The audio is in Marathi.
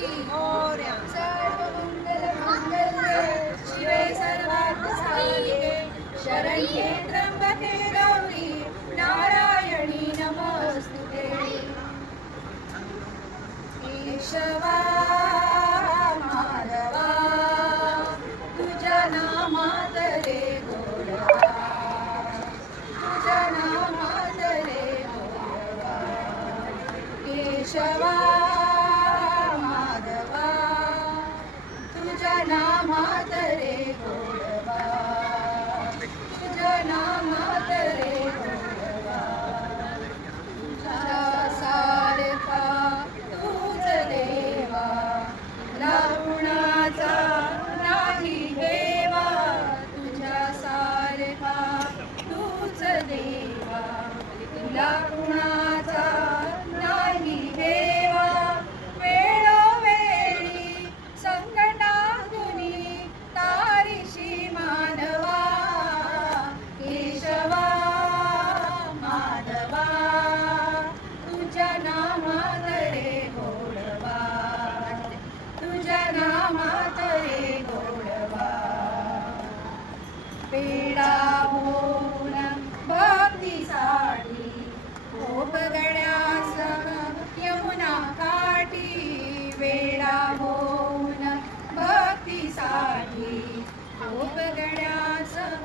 की मोरया. सर्वमंगलमांगल्ये शिवे सर्वार्थसाधिके शरण्ये त्र्यंबके गौरी नारायणी नमोस्तुते. केशवा माधवा तुझ्या नामात रे गोडवा, तुझ्या नामात रे गोडवा. केशवा माधवा तुझ्या नामात रे गोडवा, तुझ्या नामात रे गोडवा. तुझ्या सारखा तूच देवा कुणाचा नाही हेवा. तुझ्या सारखा तूच देवा तुला कुणाचा नाही हेवा. वेळोवेळी संकटातुनी तारीशी मानवा. केशवा माधवा तुझ्या नामात रे गोडवा, तुझ्या नामात रे गोडवा. पेडा होऊन भक्तीसाठी ओप गड्यासह यमुना काठी. वेडा होऊन भक्तीसाठी ओप गड्यासह